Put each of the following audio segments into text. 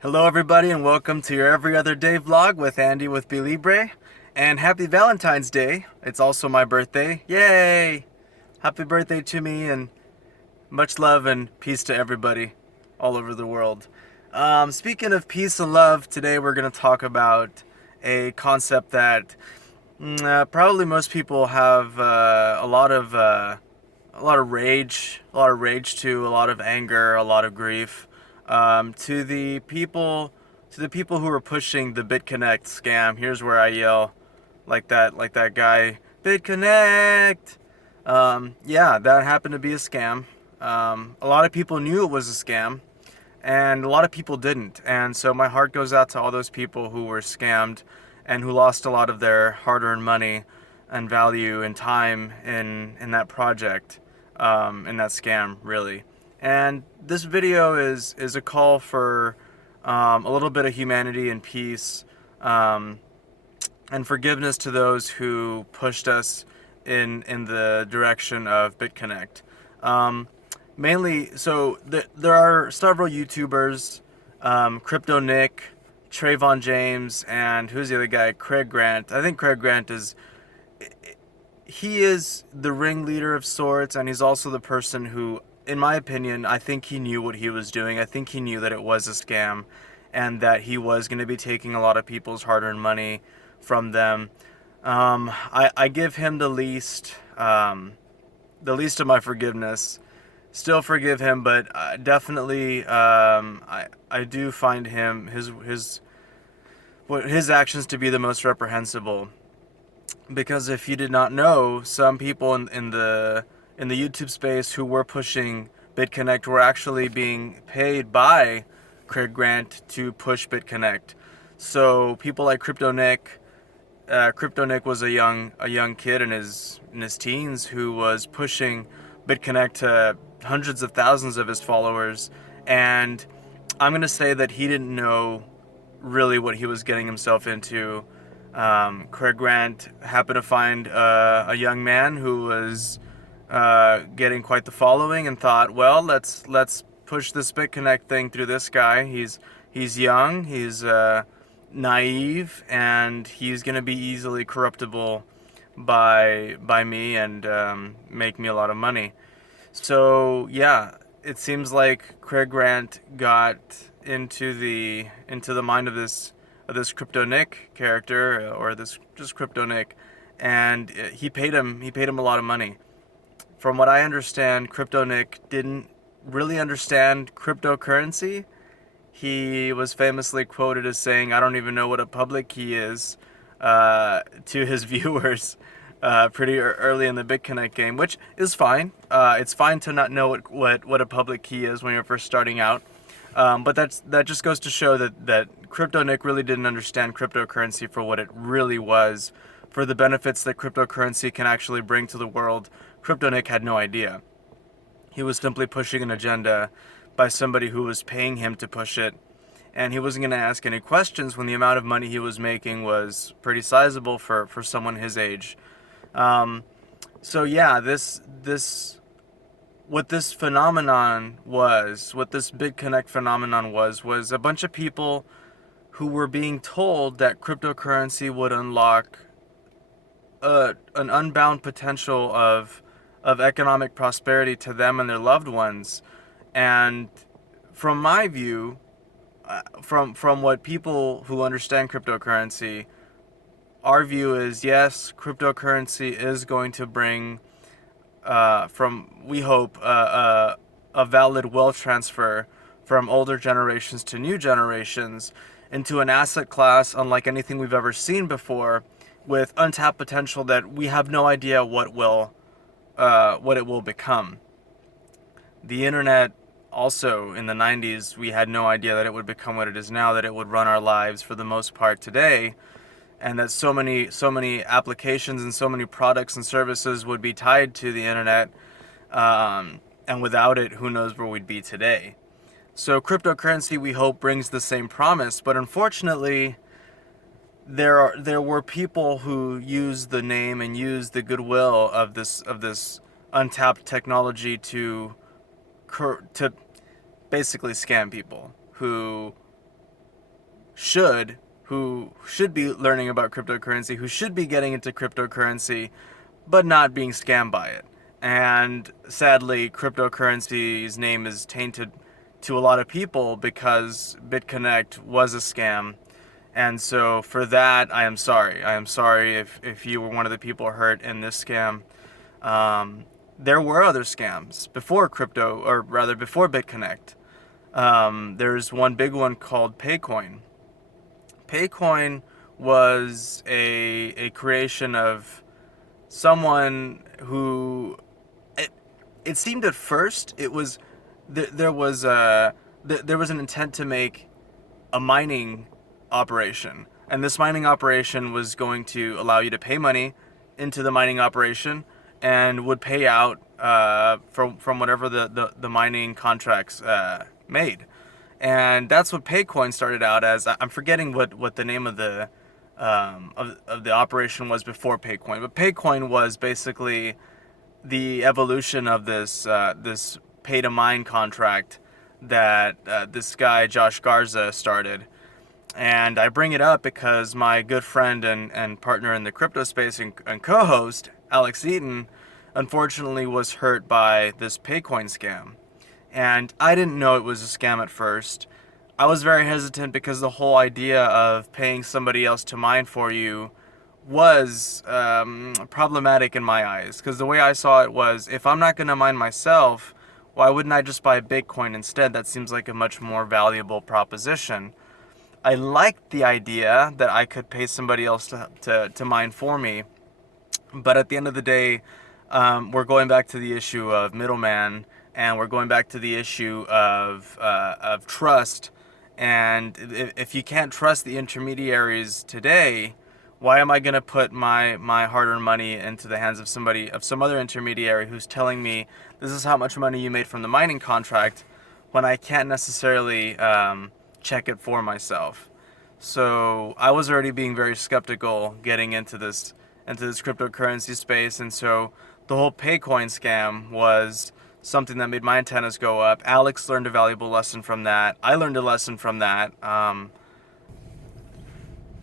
Hello, everybody, and welcome to your Every Other Day vlog with Andy with Be Libre. And happy Valentine's Day. It's also my birthday. Yay! Happy birthday to me, and much love and peace to everybody all over the world. Speaking of peace and love, today we're going to talk about a concept that probably most people have a lot of rage, to, a lot of anger, a lot of grief. To the people who are pushing the Bitconnect scam. Here's where I yell like that guy, Bitconnect. Yeah, that happened to be a scam. A lot of people knew it was a scam, and a lot of people didn't. And so my heart goes out to all those people who were scammed and who lost a lot of their hard-earned money and value and time in that project, in that scam, really. And this video is a call for a little bit of humanity and peace, and forgiveness to those who pushed us in the direction of BitConnect. Mainly, so there are several YouTubers, Crypto Nick, Trayvon James, and who's the other guy? Craig Grant. I think Craig Grant he is the ringleader of sorts, and he's also the person who, in my opinion, I think he knew what he was doing. I think he knew that it was a scam, and that he was going to be taking a lot of people's hard-earned money from them. I give him the least of my forgiveness. Still forgive him, but definitely, I do find his actions to be the most reprehensible. Because if you did not know, some people in the YouTube space who were pushing BitConnect were actually being paid by Craig Grant to push BitConnect. So people like Crypto Nick was a young kid in his teens who was pushing BitConnect to hundreds of thousands of his followers, and I'm gonna say that he didn't know really what he was getting himself into. Craig Grant happened to find a young man who was getting quite the following and thought, well, let's push this BitConnect thing through this guy. He's young, he's naive, and he's gonna be easily corruptible by me and make me a lot of money. So yeah, it seems like Craig Grant got into the mind of this Crypto Nick character, or this just Crypto Nick, and he paid him a lot of money. From what I understand, Crypto Nick didn't really understand cryptocurrency. He was famously quoted as saying, "I don't even know what a public key is," to his viewers, pretty early in the BitConnect game, which is fine. It's fine to not know what a public key is when you're first starting out. But that just goes to show that Crypto Nick really didn't understand cryptocurrency for what it really was, for the benefits that cryptocurrency can actually bring to the world. Crypto Nick had no idea. He was simply pushing an agenda by somebody who was paying him to push it, and he wasn't going to ask any questions when the amount of money he was making was pretty sizable for someone his age. Um, so yeah, this what this phenomenon was, what this BitConnect phenomenon was a bunch of people who were being told that cryptocurrency would unlock an unbound potential of economic prosperity to them and their loved ones. And from my view, from what people who understand cryptocurrency, our view is, yes, cryptocurrency is going to bring, from we hope, a valid wealth transfer from older generations to new generations into an asset class unlike anything we've ever seen before, with untapped potential that we have no idea what it will become. The internet, also in the 90s, we had no idea that it would become what it is now, that it would run our lives for the most part today, and that so many applications and so many products and services would be tied to the internet, and without it, who knows where we'd be today. So cryptocurrency, we hope, brings the same promise, but unfortunately, there were people who used the name and used the goodwill of this untapped technology to basically scam people who who should be learning about cryptocurrency, who should be getting into cryptocurrency, but not being scammed by it. And sadly, cryptocurrency's name is tainted to a lot of people because Bitconnect was a scam. And so for that, I am sorry. I am sorry if you were one of the people hurt in this scam. There were other scams before crypto, or rather before Bitconnect. There's one big one called Paycoin. Paycoin was a creation of someone who it seemed at first it was there was an intent to make a mining operation, and this mining operation was going to allow you to pay money into the mining operation and would pay out from whatever the mining contracts made. And that's what Paycoin started out as. I'm forgetting what the name of the operation was before Paycoin, but Paycoin was basically the evolution of this pay to mine contract that this guy Josh Garza started. And I bring it up because my good friend and partner in the crypto space and co-host Alex Eaton unfortunately was hurt by this Paycoin scam. And I didn't know it was a scam at first. I was very hesitant because the whole idea of paying somebody else to mine for you was problematic in my eyes. Because the way I saw it was, if I'm not going to mine myself, why wouldn't I just buy Bitcoin instead? That seems like a much more valuable proposition. I liked the idea that I could pay somebody else to mine for me. But at the end of the day, we're going back to the issue of middleman, and we're going back to the issue of trust. And if you can't trust the intermediaries today, why am I going to put my hard-earned money into the hands of some other intermediary who's telling me this is how much money you made from the mining contract, when I can't necessarily check it for myself? So I was already being very skeptical getting into this cryptocurrency space, and so the whole Paycoin scam was something that made my antennas go up. Alex learned a valuable lesson from that. I learned a lesson from that.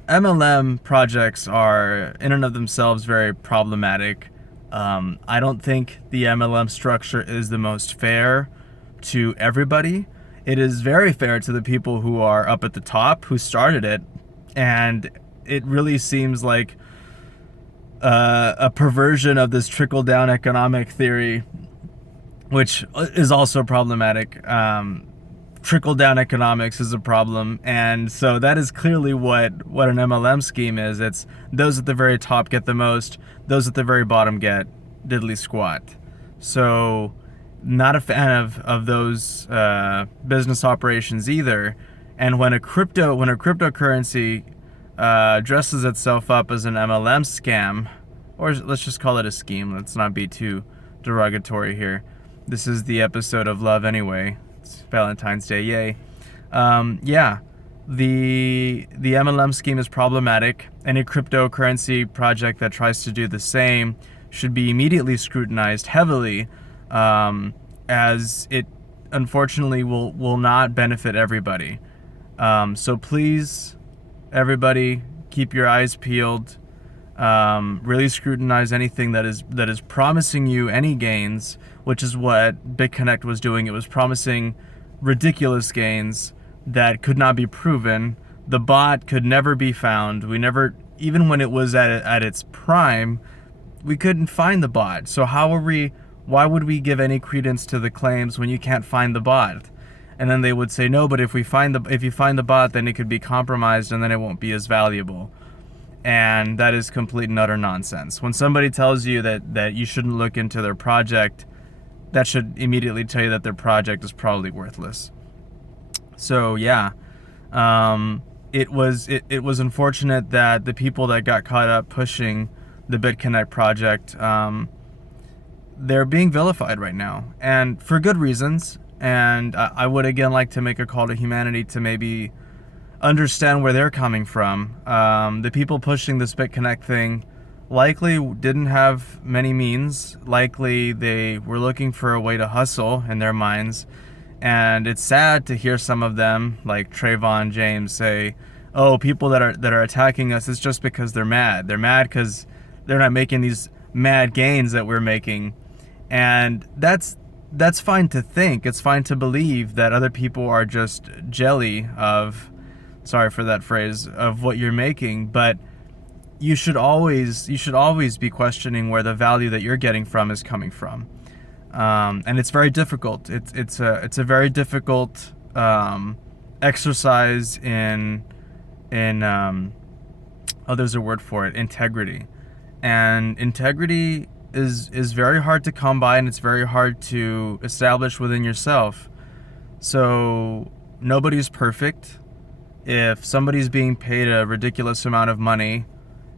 MLM projects are, in and of themselves, very problematic. I don't think the MLM structure is the most fair to everybody. It is very fair to the people who are up at the top, who started it, and it really seems like a perversion of this trickle-down economic theory, which is also problematic. Trickle-down economics is a problem, and so that is clearly what an MLM scheme is. It's those at the very top get the most, those at the very bottom get diddly squat. So not a fan of those business operations either. And when a cryptocurrency dresses itself up as an MLM scam, or let's just call it a scheme, let's not be too derogatory here. This is the episode of Love Anyway. It's Valentine's Day, yay. Yeah, the MLM scheme is problematic. Any cryptocurrency project that tries to do the same should be immediately scrutinized heavily, as it unfortunately will not benefit everybody. So please, everybody, keep your eyes peeled. Really scrutinize anything that is promising you any gains, which is what Bitconnect was doing. It was promising ridiculous gains that could not be proven. The bot could never be found. We never, even when it was at its prime, we couldn't find the bot. So why would we give any credence to the claims when you can't find the bot? And then they would say, no, but if you find the bot, then it could be compromised and then it won't be as valuable. And that is complete and utter nonsense. When somebody tells you that you shouldn't look into their project, that should immediately tell you that their project is probably worthless. So yeah, it was unfortunate that the people that got caught up pushing the Bitconnect project, they're being vilified right now, and for good reasons. And I would again like to make a call to humanity to maybe understand where they're coming from. The people pushing this Bitconnect thing likely didn't have many means. Likely they were looking for a way to hustle in their minds. And it's sad to hear some of them, like Trayvon James, say, oh, people that are attacking us, it's just because they're mad. They're mad because they're not making these mad gains that we're making. And that's fine to think. It's fine to believe that other people are just jelly of, sorry for that phrase, of what you're making, but you should always be questioning where the value that you're getting from is coming from. And it's very difficult. It's a very difficult exercise in oh, there's a word for it, integrity. And integrity is very hard to come by, and it's very hard to establish within yourself. So nobody's perfect. If somebody's being paid a ridiculous amount of money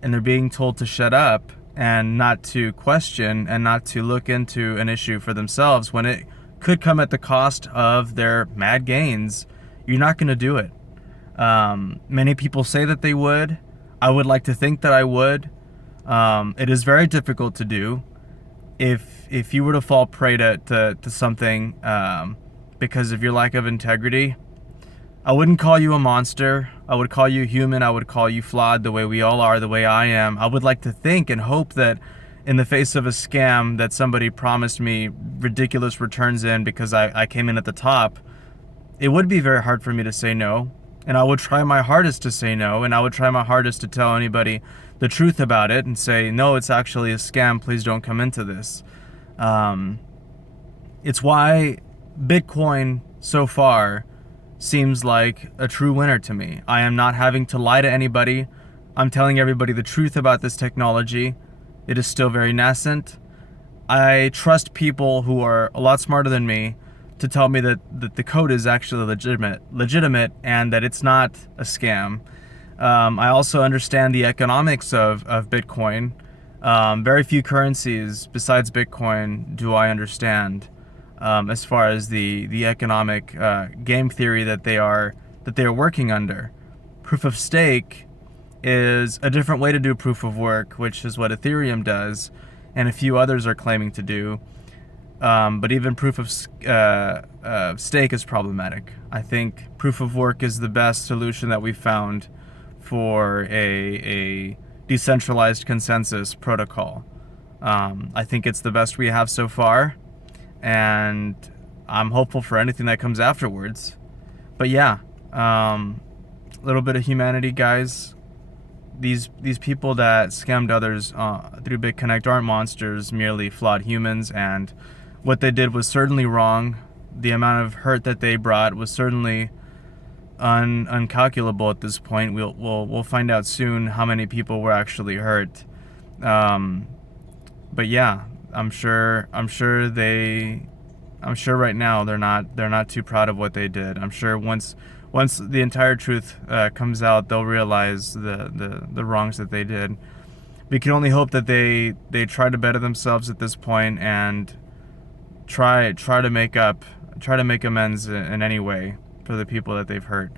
and they're being told to shut up and not to question and not to look into an issue for themselves when it could come at the cost of their mad gains, you're not going to do it. Many people say that they would. I would like to think that I would. It is very difficult to do. If you were to fall prey to something because of your lack of integrity, I wouldn't call you a monster. I would call you human. I would call you flawed the way we all are, the way I am. I would like to think and hope that in the face of a scam that somebody promised me ridiculous returns in because I came in at the top, it would be very hard for me to say no. And I would try my hardest to say no. And I would try my hardest to tell anybody the truth about it and say, no, it's actually a scam. Please don't come into this. It's why Bitcoin so far seems like a true winner to me. I am not having to lie to anybody. I'm telling everybody the truth about this technology. It is still very nascent. I trust people who are a lot smarter than me to tell me that the code is actually legitimate and that it's not a scam. I also understand the economics of Bitcoin. Very few currencies besides Bitcoin do I understand. As far as the economic game theory that they are working under. Proof of stake is a different way to do proof of work, which is what Ethereum does, and a few others are claiming to do. But even proof of stake is problematic. I think proof of work is the best solution that we've found for a decentralized consensus protocol. I think it's the best we have so far. And I'm hopeful for anything that comes afterwards. But yeah, a little bit of humanity, guys. These people that scammed others through Bitconnect aren't monsters, merely flawed humans, and what they did was certainly wrong. The amount of hurt that they brought was certainly uncalculable at this point. We'll find out soon how many people were actually hurt. But yeah, I'm sure right now they're not too proud of what they did. I'm sure once the entire truth comes out, they'll realize the wrongs that they did. We can only hope that they try to better themselves at this point and try to make amends in any way for the people that they've hurt.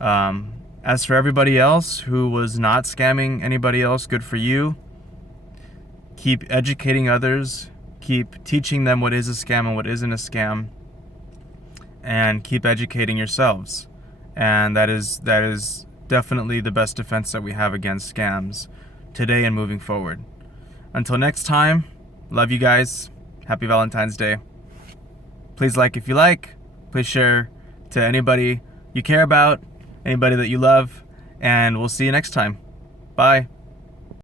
As for everybody else who was not scamming anybody else, good for you. Keep educating others, keep teaching them what is a scam and what isn't a scam, and keep educating yourselves. And that is definitely the best defense that we have against scams today and moving forward. Until next time, love you guys. Happy Valentine's Day. Please like if you like. Please share to anybody you care about, anybody that you love, and we'll see you next time. Bye.